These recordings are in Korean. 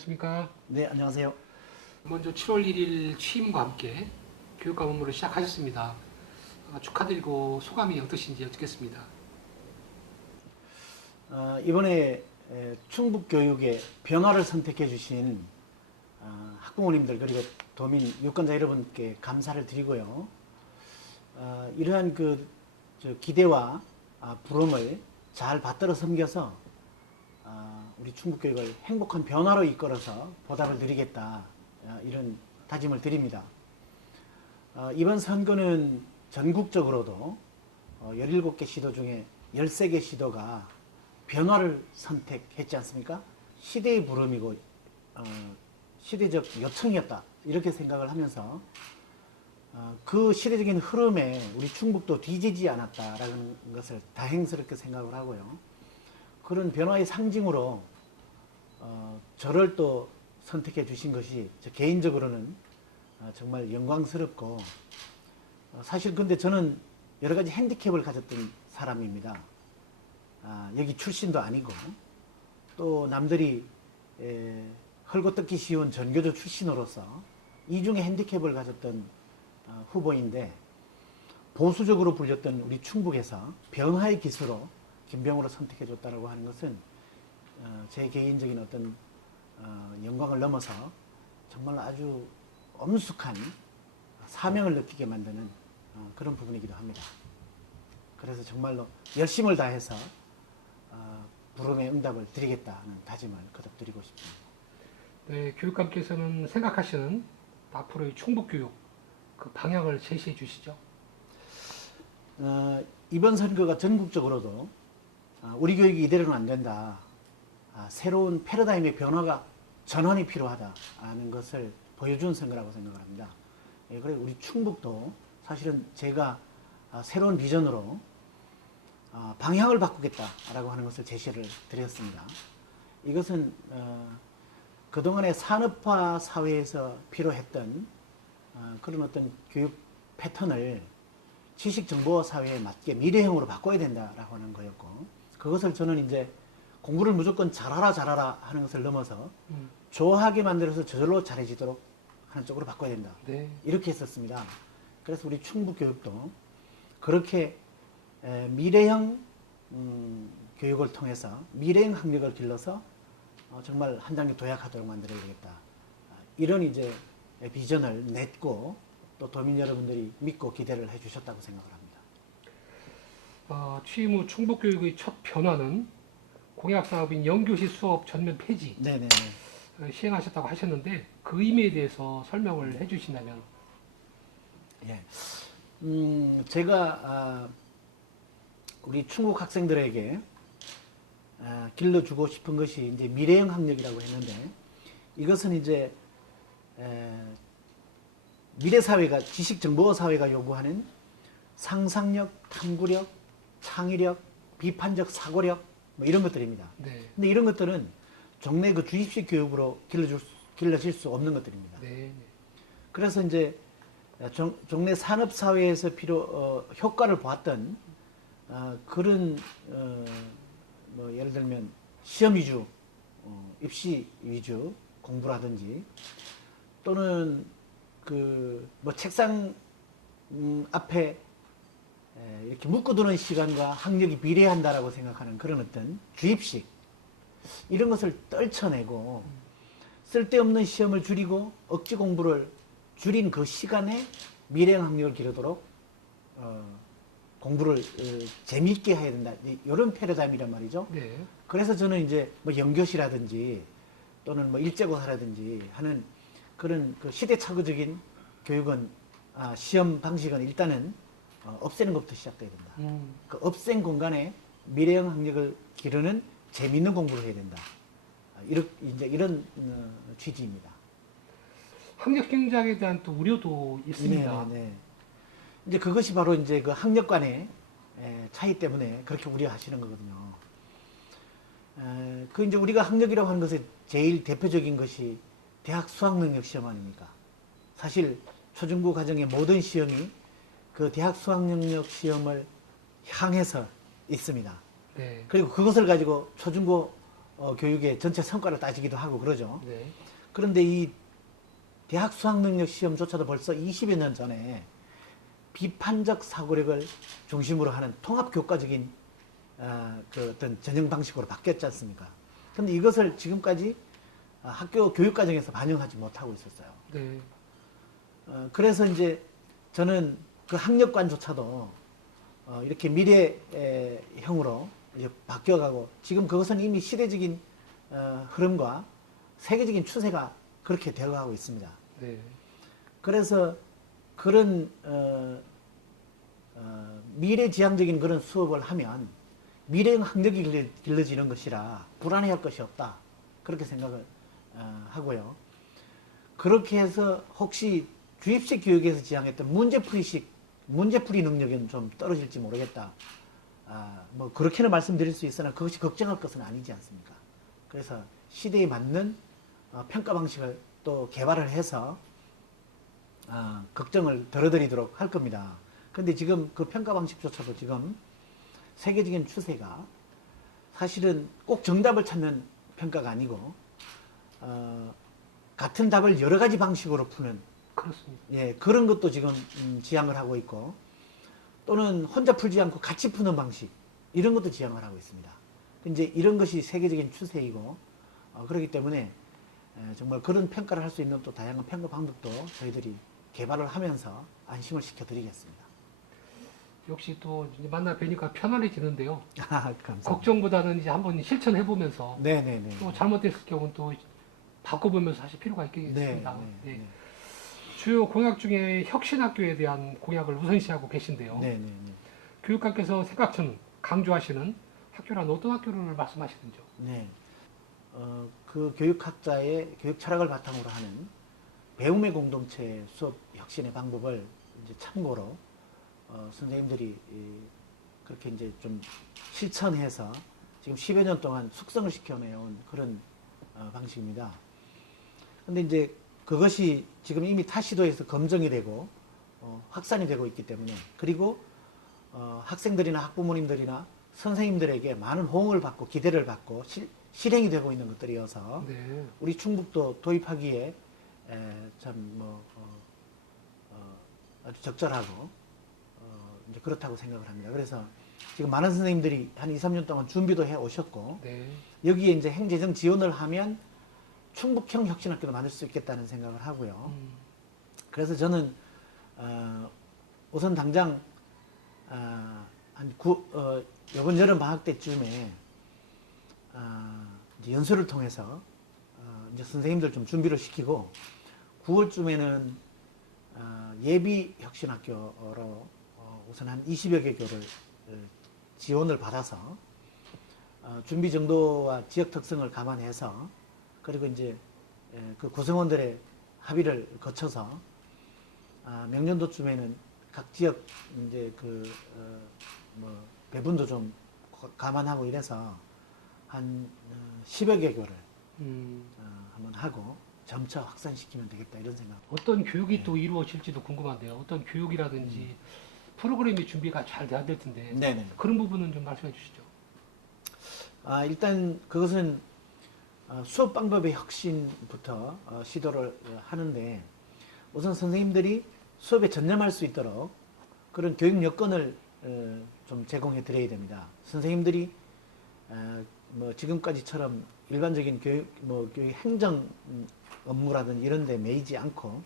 안녕하십니까. 네, 안녕하세요. 먼저 7월 1일 취임과 함께 교육감 업무를 시작하셨습니다. 축하드리고 소감이 어떠신지 여쭙겠습니다. 이번에 충북교육의 변화를 선택해 주신 학부모님들 그리고 도민 유권자 여러분께 감사를 드리고요. 이러한 기대와 부름을 잘 받들어 섬겨서 우리 충북교육을 행복한 변화로 이끌어서 보답을 드리겠다, 이런 다짐을 드립니다. 이번 선거는 전국적으로도 17개 시도 중에 13개 시도가 변화를 선택했지 않습니까? 시대의 부름이고 시대적 요청이었다, 이렇게 생각을 하면서 그 시대적인 흐름에 우리 충북도 뒤지지 않았다라는 것을 다행스럽게 생각을 하고요. 그런 변화의 상징으로 저를 또 선택해 주신 것이 저 개인적으로는 정말 영광스럽고, 사실 근데 저는 여러 가지 핸디캡을 가졌던 사람입니다. 여기 출신도 아니고 또 남들이 헐고 뜯기 쉬운 전교조 출신으로서 이중의 핸디캡을 가졌던 후보인데, 보수적으로 불렸던 우리 충북에서 변화의 기수로 김병호를 선택해 줬다고 하는 것은 제 개인적인 어떤 영광을 넘어서 정말 아주 엄숙한 사명을 느끼게 만드는 그런 부분이기도 합니다. 그래서 정말로 열심을 다해서 부름의 응답을 드리겠다는 다짐을 거듭드리고 싶습니다. 네, 교육감께서는 생각하시는 앞으로의 충북교육 그 방향을 제시해 주시죠. 이번 선거가 전국적으로도 우리 교육이 이대로는 안 된다, 새로운 패러다임의 변화가 전환이 필요하다는 것을 보여준 선거라고 생각을 합니다. 그리고 우리 충북도 사실은 제가 새로운 비전으로 방향을 바꾸겠다라고 하는 것을 제시를 드렸습니다. 이것은 그동안의 산업화 사회에서 필요했던 그런 어떤 교육 패턴을 지식정보 사회에 맞게 미래형으로 바꿔야 된다라고 하는 거였고, 그것을 저는 이제 공부를 무조건 잘하라 하는 것을 넘어서 좋아하게 만들어서 저절로 잘해지도록 하는 쪽으로 바꿔야 된다. 네. 이렇게 했었습니다. 그래서 우리 충북교육도 그렇게 미래형 교육을 통해서 미래형 학력을 길러서 정말 한 단계 도약하도록 만들어야 되겠다, 이런 이제 비전을 냈고, 또 도민 여러분들이 믿고 기대를 해주셨다고 생각을 합니다. 취임 후 충북교육의 첫 변화는 공약사업인 영교시 수업 전면 폐지 네네. 시행하셨다고 하셨는데 그 의미에 대해서 설명을 해주신다면. 예. 제가 우리 충북 학생들에게 길러주고 싶은 것이 이제 미래형 학력이라고 했는데, 이것은 이제 미래사회가, 지식정보사회가 요구하는 상상력, 탐구력, 창의력, 비판적 사고력, 뭐 이런 것들입니다. 네. 근데 이런 것들은 종래 그 주입식 교육으로 길러질 수 없는 것들입니다. 네. 그래서 이제 종래 산업사회에서 효과를 보았던 그런 뭐 예를 들면 시험 위주, 입시 위주 공부라든지, 또는 뭐 책상 앞에 이렇게 묶어두는 시간과 학력이 비례한다라고 생각하는 그런 어떤 주입식, 이런 것을 떨쳐내고 쓸데없는 시험을 줄이고 억지 공부를 줄인 그 시간에 미래형 학력을 기르도록 공부를 재미있게 해야 된다, 이런 패러다임이란 말이죠. 네. 그래서 저는 이제 뭐 영교시라든지 또는 뭐 일제고사라든지 하는 그런 그 시대착오적인 교육은, 시험 방식은 일단은 없애는 것부터 시작돼야 된다. 그 없앤 공간에 미래형 학력을 기르는 재미있는 공부를 해야 된다. 이런 취지입니다. 학력 경쟁에 대한 또 우려도 있습니다. 네. 이제 그것이 바로 이제 그 학력 간의 차이 때문에 그렇게 우려하시는 거거든요. 그 이제 우리가 학력이라고 하는 것의 제일 대표적인 것이 대학 수학능력 시험 아닙니까? 사실 초중고 과정의 모든 시험이 그 대학 수학능력 시험을 향해서 있습니다. 네. 그리고 그것을 가지고 초중고 교육의 전체 성과를 따지기도 하고 그러죠. 네. 그런데 이 대학 수학능력 시험조차도 벌써 20여 년 전에 비판적 사고력을 중심으로 하는 통합교과적인 그 어떤 전형 방식으로 바뀌었지 않습니까? 근데 이것을 지금까지 학교 교육과정에서 반영하지 못하고 있었어요. 네. 그래서 이제 저는 그 학력관조차도 이렇게 미래형으로 이제 바뀌어가고 지금 그것은 이미 시대적인 흐름과 세계적인 추세가 그렇게 되어가고 있습니다. 네. 그래서 그런 미래지향적인 그런 수업을 하면 미래형 학력이 길러지는 것이라 불안해할 것이 없다. 그렇게 생각을 하고요. 그렇게 해서 혹시 주입식 교육에서 지향했던 문제풀이 능력은 좀 떨어질지 모르겠다. 뭐 그렇게는 말씀드릴 수 있으나 그것이 걱정할 것은 아니지 않습니까? 그래서 시대에 맞는 평가 방식을 또 개발을 해서 걱정을 덜어드리도록 할 겁니다. 근데 지금 그 평가 방식조차도 지금 세계적인 추세가 사실은 꼭 정답을 찾는 평가가 아니고 같은 답을 여러 가지 방식으로 푸는 그렇습니다. 예, 그런 것도 지금 지향을 하고 있고 또는 혼자 풀지 않고 같이 푸는 방식 이런 것도 지향을 하고 있습니다. 이제 이런 것이 세계적인 추세이고 그렇기 때문에 정말 그런 평가를 할 수 있는 또 다양한 평가 방법도 저희들이 개발을 하면서 안심을 시켜드리겠습니다. 역시 또 이제 만나 뵈니까 편안해지는데요. 감사합니다. 걱정보다는 이제 한번 실천해 보면서 네네네. 또 잘못됐을 경우는 또 바꿔보면서 하실 필요가 네, 있겠습니다. 네, 네. 네. 주요 공약 중에 혁신학교에 대한 공약을 우선시하고 계신데요. 네네네. 교육감께서 생각처럼 강조하시는 학교란 어떤 학교를 말씀하시는지요? 네. 그 교육학자의 교육 철학을 바탕으로 하는 배움의 공동체 수업 혁신의 방법을 이제 참고로 선생님들이 그렇게 이제 좀 실천해서 지금 10여 년 동안 숙성을 시켜내온 그런 방식입니다. 근데 이제 그것이 지금 이미 타 시도에서 검증이 되고 확산이 되고 있기 때문에 그리고 학생들이나 학부모님들이나 선생님들에게 많은 호응을 받고 기대를 받고 실행이 되고 있는 것들이어서 네. 우리 충북도 도입하기에 아주 적절하고 이제 그렇다고 생각을 합니다. 그래서 지금 많은 선생님들이 한 2, 3년 동안 준비도 해 오셨고 네. 여기에 이제 행재정 지원을 하면 충북형 혁신학교도 만들 수 있겠다는 생각을 하고요. 그래서 저는 우선 당장 이번 여름 방학 때쯤에 이제 연수를 통해서 이제 선생님들 좀 준비를 시키고 9월쯤에는 예비 혁신학교로 우선 한 20여 개 교를 지원을 받아서 준비 정도와 지역 특성을 감안해서 그리고 이제 그 구성원들의 합의를 거쳐서 명년도쯤에는 각 지역 이제 뭐 배분도 좀 감안하고 이래서 한 10여 개 교를 한번 하고 점차 확산시키면 되겠다 이런 생각. 어떤 교육이 또 이루어질지도 궁금한데요. 어떤 교육이라든지 프로그램이 준비가 잘 돼야 될 텐데 네네. 그런 부분은 좀 말씀해 주시죠. 일단 그것은 수업 방법의 혁신부터 시도를 하는데 우선 선생님들이 수업에 전념할 수 있도록 그런 교육 여건을 좀 제공해 드려야 됩니다. 선생님들이 뭐 지금까지처럼 일반적인 교육 행정 업무라든지 이런 데 매이지 않고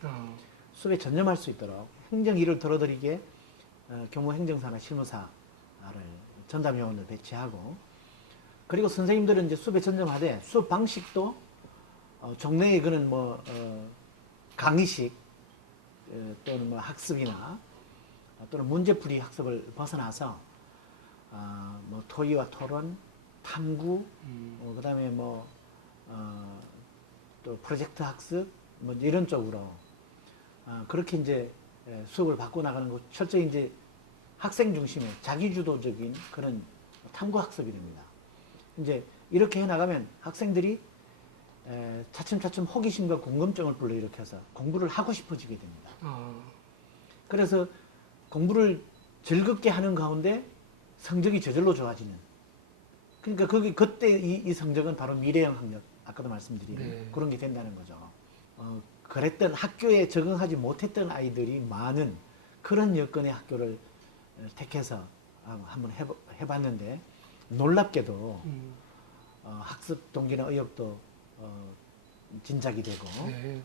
수업에 전념할 수 있도록 행정 일을 덜어드리게 교무 행정사나 실무사를 전담요원을 배치하고 그리고 선생님들은 이제 수업에 전념하되 수업 방식도 종래의 그런 강의식 또는 뭐 학습이나 또는 문제풀이 학습을 벗어나서 뭐 토의와 토론, 탐구, 그다음에 또 프로젝트 학습 뭐 이런 쪽으로 그렇게 이제 수업을 바꿔 나가는 것 철저히 이제 학생 중심의 자기주도적인 그런 탐구 학습이 됩니다. 이제 이렇게 해 나가면 학생들이 차츰차츰 호기심과 궁금증을 불러일으켜서 공부를 하고 싶어지게 됩니다. 그래서 공부를 즐겁게 하는 가운데 성적이 저절로 좋아지는 그러니까 그때 이 성적은 바로 미래형 학력, 아까도 말씀드린 네. 그런 게 된다는 거죠. 그랬던 학교에 적응하지 못했던 아이들이 많은 그런 여건의 학교를 택해서 한번 해봤는데 놀랍게도 음, 학습 동기나 의욕도 진작이 되고 네.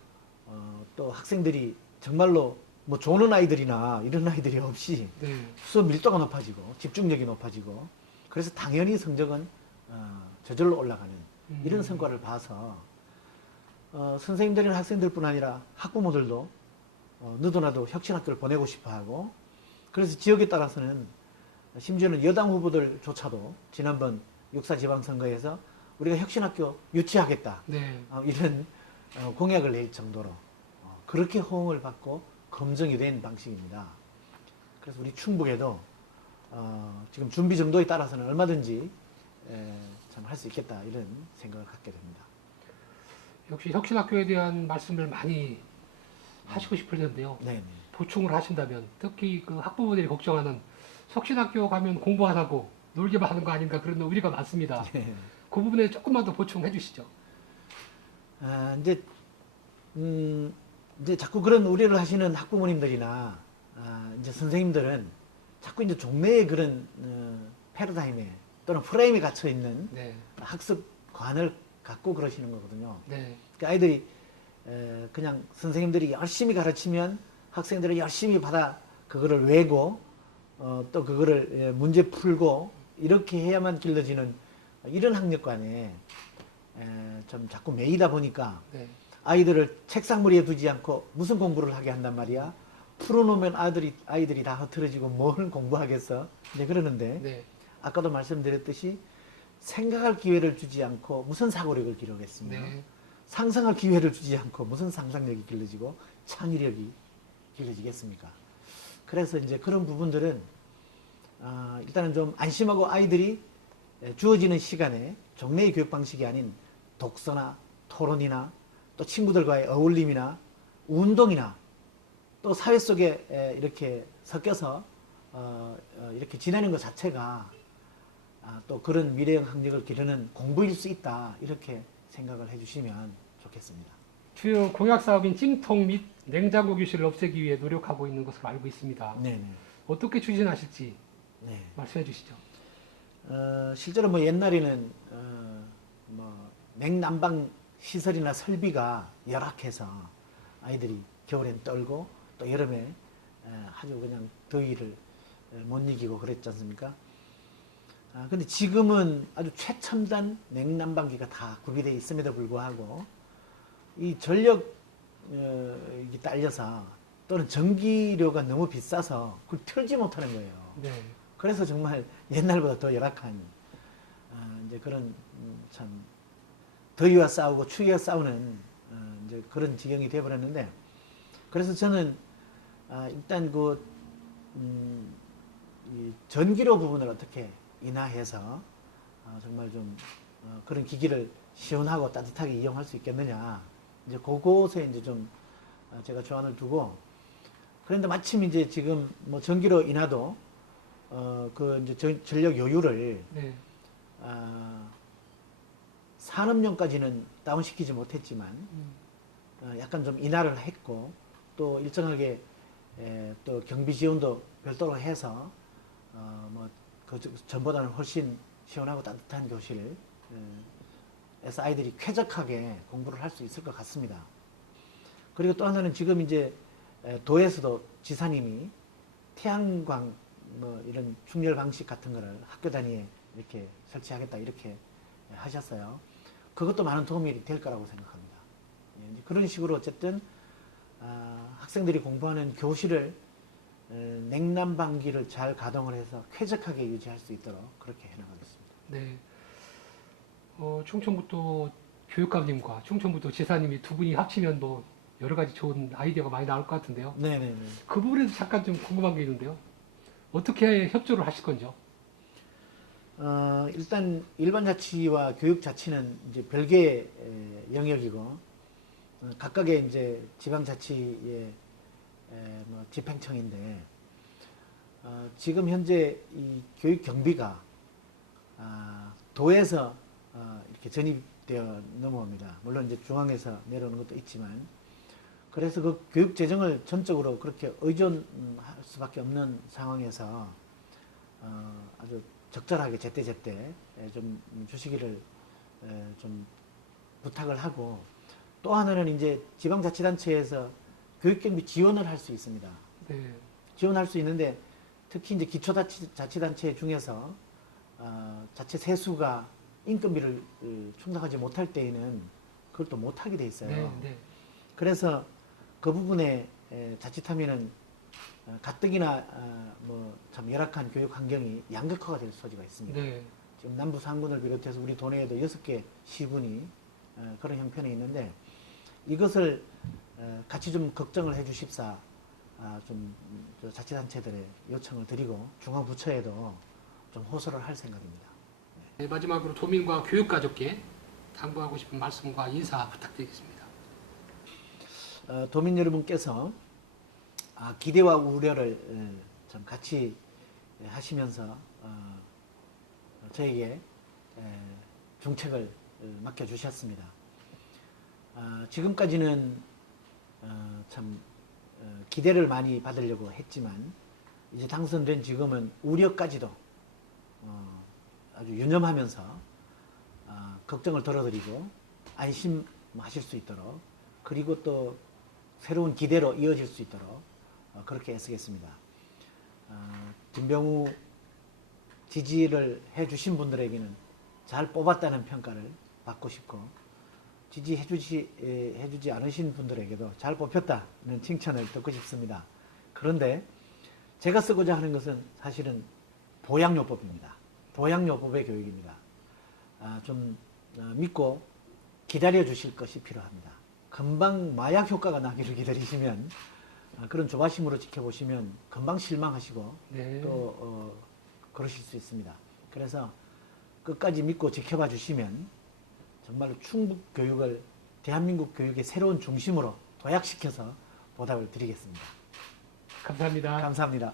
또 학생들이 정말로 뭐 조는 아이들이나 이런 아이들이 없이 네. 수업 밀도가 높아지고 집중력이 높아지고 그래서 당연히 성적은 저절로 올라가는 이런 성과를 봐서 선생님들이나 학생들뿐 아니라 학부모들도 너도나도 혁신학교를 보내고 싶어하고 그래서 지역에 따라서는 심지어는 여당 후보들조차도 지난번 육사지방선거에서 우리가 혁신학교 유치하겠다 네. 이런 공약을 낼 정도로 그렇게 호응을 받고 검증이 된 방식입니다. 그래서 우리 충북에도 지금 준비 정도에 따라서는 얼마든지 참 할 수 있겠다 이런 생각을 갖게 됩니다. 역시 혁신학교에 대한 말씀을 많이 하시고 싶을 텐데요. 네네. 보충을 하신다면 특히 그 학부모들이 걱정하는 혁신학교 가면 공부 안 하고 놀기만 하는 거 아닌가 그런 우려가 많습니다. 네. 그 부분에 조금만 더 보충해 주시죠. 이제 이제 자꾸 그런 우려를 하시는 학부모님들이나 이제 선생님들은 자꾸 이제 종래의 그런 패러다임에 또는 프레임에 갇혀 있는 네. 학습관을 갖고 그러시는 거거든요. 네. 그러니까 아이들이 그냥 선생님들이 열심히 가르치면 학생들이 열심히 받아 그거를 외고 또 그거를 문제 풀고 이렇게 해야만 길러지는 이런 학력관에 좀 자꾸 매이다 보니까 네. 아이들을 책상머리에 두지 않고 무슨 공부를 하게 한단 말이야. 풀어놓으면 아이들이 다 흐트러지고 뭘 공부하겠어. 이제 그러는데 네. 아까도 말씀드렸듯이 생각할 기회를 주지 않고 무슨 사고력을 기르겠습니까? 네. 상상할 기회를 주지 않고 무슨 상상력이 길러지고 창의력이 길러지겠습니까? 그래서 이제 그런 부분들은 일단은 좀 안심하고 아이들이 주어지는 시간에 종래의 교육 방식이 아닌 독서나 토론이나 또 친구들과의 어울림이나 운동이나 또 사회 속에 이렇게 섞여서 이렇게 지내는 것 자체가 또 그런 미래형 학력을 기르는 공부일 수 있다 이렇게 생각을 해주시면 좋겠습니다. 주요 공약 사업인 찜통 및 냉장고 교실을 없애기 위해 노력하고 있는 것으로 알고 있습니다. 네네. 어떻게 추진하실지 네. 말씀해 주시죠. 실제로 뭐 옛날에는 뭐 냉난방 시설이나 설비가 열악해서 아이들이 겨울엔 떨고 또 여름에 아주 그냥 더위를 못 이기고 그랬지 않습니까? 근데 지금은 아주 최첨단 냉난방기가 다 구비되어 있음에도 불구하고 이 전력이 딸려서 또는 전기료가 너무 비싸서 그걸 틀지 못하는 거예요. 네. 그래서 정말 옛날보다 더 열악한 이제 그런 참 더위와 싸우고 추위와 싸우는 이제 그런 지경이 되어버렸는데 그래서 저는 일단 이 전기료 부분을 어떻게 인하해서 정말 좀 그런 기기를 시원하고 따뜻하게 이용할 수 있겠느냐 이제 그곳에 이제 좀 제가 조안을 두고 그런데 마침 이제 지금 뭐 전기료 인하도 그 이제 전력 요율을 네. 산업용까지는 다운시키지 못했지만 약간 좀 인하를 했고 또 일정하게 또 경비 지원도 별도로 해서 뭐그 전보다는 훨씬 시원하고 따뜻한 교실을 에서 아이들이 쾌적하게 공부를 할 수 있을 것 같습니다. 그리고 또 하나는 지금 이제 도에서도 지사님이 태양광 뭐 이런 충렬 방식 같은 거를 학교 단위에 이렇게 설치하겠다 이렇게 하셨어요. 그것도 많은 도움이 될 거라고 생각합니다. 그런 식으로 어쨌든 학생들이 공부하는 교실을 냉난방기를 잘 가동을 해서 쾌적하게 유지할 수 있도록 그렇게 해나가겠습니다. 네. 충청북도 교육감님과 충청북도 지사님이 두 분이 합치면 뭐 여러 가지 좋은 아이디어가 많이 나올 것 같은데요. 네네네. 그 부분에서 잠깐 좀 궁금한 게 있는데요. 어떻게 협조를 하실 건지요? 일단 일반 자치와 교육 자치는 이제 별개의 영역이고 각각의 이제 지방 자치의 뭐 집행청인데 지금 현재 이 교육 경비가 도에서 이렇게 전입되어 넘어옵니다. 물론 이제 중앙에서 내려오는 것도 있지만, 그래서 그 교육 재정을 전적으로 그렇게 의존할 수밖에 없는 상황에서 아주 적절하게 제때제때 좀 주시기를 좀 부탁을 하고, 또 하나는 이제 지방자치단체에서 교육경비 지원을 할 수 있습니다. 네. 지원할 수 있는데, 특히 이제 기초자치단체 중에서 자체 세수가 인건비를 충당하지 못할 때에는 그걸 또 못하게 돼 있어요. 네. 네. 그래서 그 부분에 자칫하면은 가뜩이나 뭐 참 열악한 교육 환경이 양극화가 될 소지가 있습니다. 네. 지금 남부 상군을 비롯해서 우리 도내에도 6개 시군이 그런 형편이 있는데, 이것을 같이 좀 걱정을 해 주십사 좀 자치단체들의 요청을 드리고 중앙부처에도 좀 호소를 할 생각입니다. 네, 마지막으로 도민과 교육가족께 당부하고 싶은 말씀과 인사 부탁드리겠습니다. 도민 여러분께서 기대와 우려를 참 같이 하시면서 저에게 중책을 맡겨주셨습니다. 지금까지는 참 기대를 많이 받으려고 했지만, 이제 당선된 지금은 우려까지도 아주 유념하면서 걱정을 덜어드리고 안심하실 수 있도록, 그리고 또 새로운 기대로 이어질 수 있도록 그렇게 애쓰겠습니다. 김병우 지지를 해주신 분들에게는 잘 뽑았다는 평가를 받고 싶고, 지지해주지 않으신 분들에게도 잘 뽑혔다는 칭찬을 듣고 싶습니다. 그런데 제가 쓰고자 하는 것은 사실은 보양요법입니다. 보양요법의 교육입니다. 좀 믿고 기다려 주실 것이 필요합니다. 금방 마약 효과가 나기를 기다리시면, 그런 조바심으로 지켜보시면 금방 실망하시고 네. 또 그러실 수 있습니다. 그래서 끝까지 믿고 지켜봐 주시면 정말로 충북 교육을 대한민국 교육의 새로운 중심으로 도약시켜서 보답을 드리겠습니다. 감사합니다. 감사합니다.